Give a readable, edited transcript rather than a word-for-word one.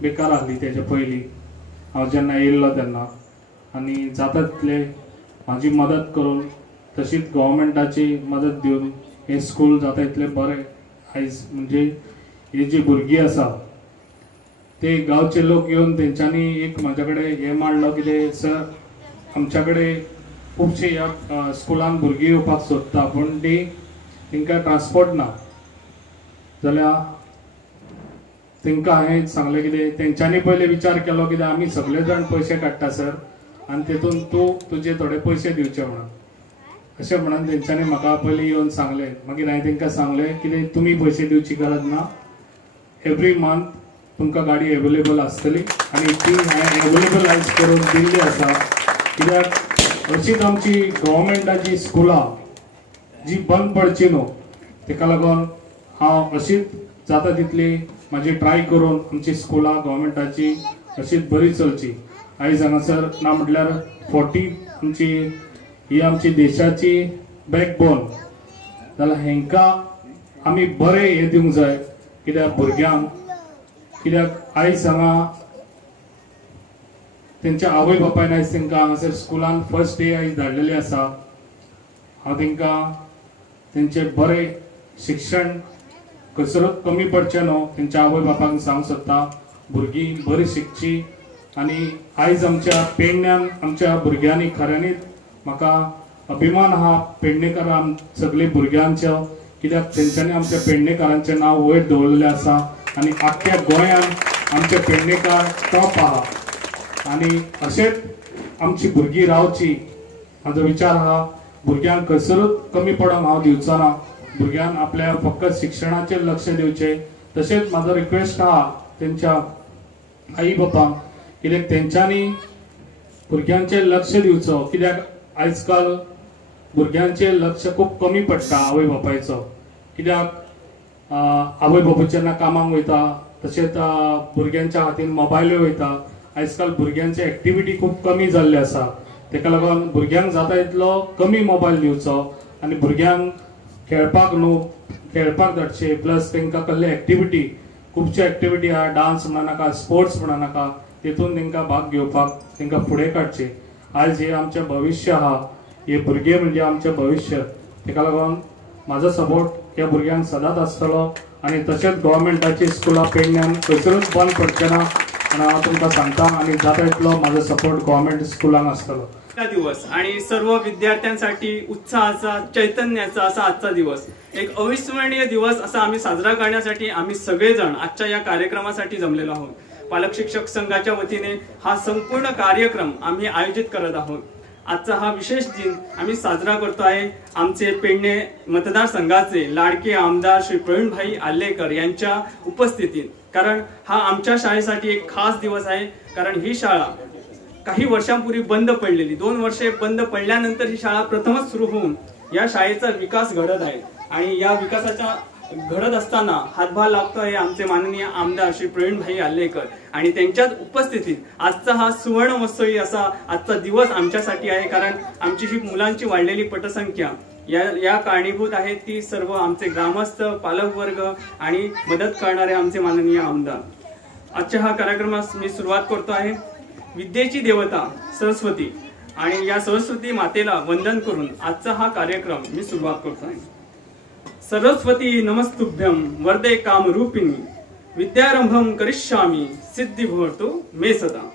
बेकार आसली तेच्या पयलीं हांव जेन्ना येयल्लो तेन्ना आनी जाता तितले म्हाजी मदत करून तशीच गव्हर्मेंटाची मदत दिवन हे स्कूल जाता तितले बरें आयज म्हणजे हे जी भुरगीं आसा ते गांवचे लोक येवन तेंच्यांनी एक म्हाजे कडेन हे मांडलो कितें सर आमच्या कडेन खुबशे ह्या स्कुलान भुरगीं येवपाक सोदता पूण ती तांकां ट्रान्सपोर्ट ना जाल्यार तांकां हांवें सांगलें कितें तेंच्यांनी पयलीं विचार केलो कितें आमी सगळे जाण पयशे काडटा सर आनी तेतून तूं तुजे थोडे पयशे दिवचे म्हणून अशें म्हणून तेंच्यांनी म्हाका पयलीं येवन सांगलें मागीर हांवें तांकां सांगलें कितें तुमी पयशे दिवची गरज ना एवरी मंथ तुमकां गाडी एवेलेबल आसतली आनी ती हांवें एवेलेबल आयज करून दिल्ली आसा कित्याक अशीच आमची गव्हर्मेंटाची स्कुलां जी बंद पडची न्हू तेका लागून हांव अशीच जाता तितली म्हाजी ट्राय करून आमची स्कुलां गव्हर्मेंटाची अशीच बरी चलची आयज हांगासर ना म्हटल्यार 40 आमची ही आमची देशाची बॅकबोन जाल्यार हेंकां आमी बरें हे दिवंक जाय कित्याक भुरग्यांक कित्याक आयज हांगा तेंच्या आवय बापायन आयज तांकां हांगासर स्कुलान फर्स्ट डे आयज धाडलेले आसा हांव तांकां तेंचे बरें शिक्षण कसरत कमी पडचे न्हू तेंच्या आवय बापायक सांगूंक सोदता भुरगीं बरी शिकची आनी आयज आमच्या पेडण्यान आमच्या भुरग्यांनी खऱ्यांनीच म्हाका अभिमान आहा पेडणेकारां सगळे भुरग्यांचो कित्याक तेंच्यांनी आमच्या पेडणेकारांचें नांव वयर दवरलेलें आसा आनी आख्ख्या गोंयान आमचे पेडणेकार टॉप आहा आनी अशेंच आमची भुरगीं रावची म्हाजो विचार आहा भुरग्यांक कसरत कमी पडोवंक हांव दिवचो ना भुरग्यांक आपल्या फकत शिक्षणाचेर लक्ष दिवचें तशेंच म्हाजो रिक्वेस्ट आहा तेंच्या आई बापांक कित्याक तेंच्यांनी भुरग्यांचेर लक्ष दिवचो कित्याक आयज काल भुरग्यांचेर लक्ष खूब कमी पडटा आवय बापायचो कित्याक आवय बापूय जेन्ना कामाक वयता तशेंच भुरग्यांच्या हातीन मोबायलूय वयता आयज काल भुरग्यांचे एक्टिविटी खूब कमी जाल्ले आसा तेका लागून भुरग्यांक जाता तितलो कमी मोबायल दिवचो आनी भुरग्यांक खेळपाक न्हू खेळपाक धाडचे प्लस तांकां कसले एक्टिविटी खुबशे एक्टिविटी आहा डान्स म्हणा नाका स्पोर्ट्स म्हणा नाका तेतून तांकां भाग घेवपाक तांकां फुडें काडचे आयज हे आमचें भविश्य आहा हे भुरगे म्हणजे आमचें भविश्य तेका लागून म्हाजो सपोर्ट ह्या भुरग्यांक सदांच आसतलो आनी तशेंच गव्हर्मेंटाची स्कुलां पेडण्यान खंयसरूच बंद पडचें ना आनी हांव तुमकां सांगता आनी जाता तितलो म्हाजो सपोर्ट गव्हर्मेंट स्कुलांक आसतलो दिवस आणि सर्व विद्यार्थ्यांसाठी उत्साहाचा चैतन्याचा असा आजचा दिवस एक अविस्मरणीय दिवस असा आम्ही साजरा करण्यासाठी आम्ही सगळेजण आजच्या या कार्यक्रमासाठी जमलेलो आहोत पालक शिक्षक संघाच्या वतीने हा संपूर्ण कार्यक्रम आम्ही आयोजित करत आहोत आजचा हा विशेष दिन आम्ही साजरा करतो आहे आमचे पेडणे मतदारसंघाचे लाडके आमदार श्री प्रवीणभाई आल्लेकर यांच्या उपस्थितीत कारण हा आमच्या शाळेसाठी एक खास दिवस आहे कारण ही शाळा काही वर्षांपूर्वी बंद पडलेली 2 वर्षे बंद पडल्यानंतर ही शाळा प्रथमच सुरू होऊन या शाळेचा विकास घडत आहे आणि या विकासाचा घडत असताना हातभार लागतो आहे आमचे माननीय आमदार श्री प्रवीणभाई आल्लेकर आणि त्यांच्याच उपस्थितीत आजचा हा सुवर्ण महोत्सवी असा आजचा दिवस आमच्यासाठी आहे कारण आमची ही मुलांची वाढलेली पटसंख्या या कारणीभूत आहेत ती सर्व आमचे ग्रामस्थ पालक वर्ग आणि मदत करणारे आमचे माननीय आमदार आजच्या हा कार्यक्रमास मी सुरुवात करतो आहे विद्येची देवता सरस्वती आणि या सरस्वती मातेला वंदन करून आजचा हा कार्यक्रम मी सुरुवात करतो आहे सरस्वती नमस्तुभ्यं वरदे कामरूपिणी विद्यारंभं करिष्यामि सिद्धिर्भवतु मे सदा।